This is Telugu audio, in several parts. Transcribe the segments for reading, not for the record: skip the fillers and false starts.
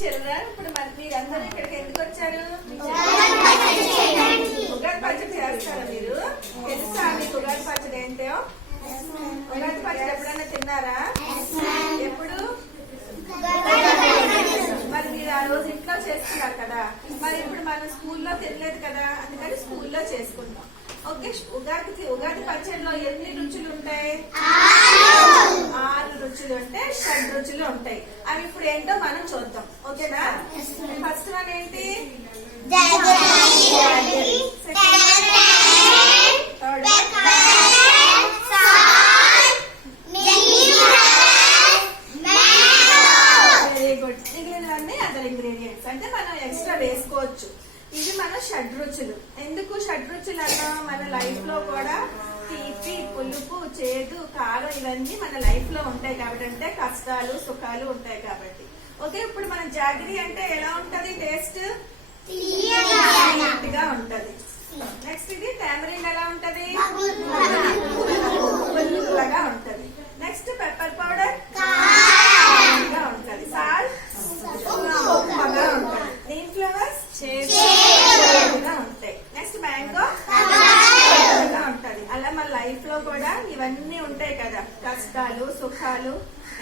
చిల్డ్రన్, ఇప్పుడు మీరందరూ ఇక్కడికి ఎందుకు వచ్చారు? ఉగాది పచ్చడి చేస్తారా మీరు? తెలుసా మీకు ఉగాది పచ్చడి ఏంటో? ఉగాది పచ్చడి ఎప్పుడైనా తిన్నారా? ఎప్పుడు? మరి మీరు ఆ రోజు ఇంట్లో చేసుకున్నారు కదా, మరి ఇప్పుడు మనం స్కూల్లో తినలేదు కదా, అందుకని స్కూల్లో చేసుకుంటాం. ఓకే, ఉగాది పచ్చడిలో ఎన్ని రుచులు ఉంటాయి? 6 రుచులు ఉంటాయి, 6 రుచులు ఉంటాయి. అవి ఇప్పుడు ఏంటో మనం చూద్దాం. ఓకేనా? ఫస్ట్ వన్ ఏంటి? Very good. మిగిలినవన్నీ అదర్ ఇంగ్రీడియంట్స్, అంటే మనం ఎక్స్ట్రా వేసుకోవచ్చు. ఇది మన షడ్రుచులు. ఎందుకు షడ్రుచులు అన్నా? మన లైఫ్ లో కూడా తీపి, పులుపు, చేదు, కారం ఇవన్నీ మన లైఫ్ లో ఉంటాయి కాబట్టి, అంటే కష్టాలు సుఖాలు ఉంటాయి కాబట్టి. ఓకే, ఇప్పుడు మన జాగరి అంటే ఎలా ఉంటది? టేస్ట్ గా ఉంటది. నెక్స్ట్ ఇది టామరిన్ ఎలా ఉంటది? పుల్లగా ఉంటది. నెక్స్ట్ పెప్పర్ పౌడర్ గా ఉంటది. సాల్ట్ ఉప్పగా ఉంటది. గ్రీన్ ఫ్లవర్స్ చేదుగా ఉంటాయి. నెక్స్ట్ మ్యాంగో ఉంటది. అలా మన లైఫ్ లో కూడా ఇవన్నీ ఉంటాయి కదా, కష్టాలు సుఖాలు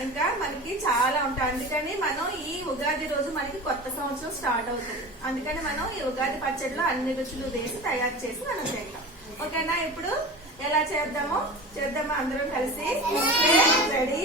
ఇంకా మనకి చాలా ఉంటాయి. అందుకని మనం ఈ ఉగాది రోజు మనకి కొత్త సంవత్సరం స్టార్ట్ అవుతుంది. అందుకని మనం ఈ ఉగాది పచ్చడిలో అన్ని రుచులు వేసి తయారు చేసి మనం చేద్దాం. ఓకేనా? ఇప్పుడు ఎలా చేద్దామా అందరం కలిసి? రెడీ?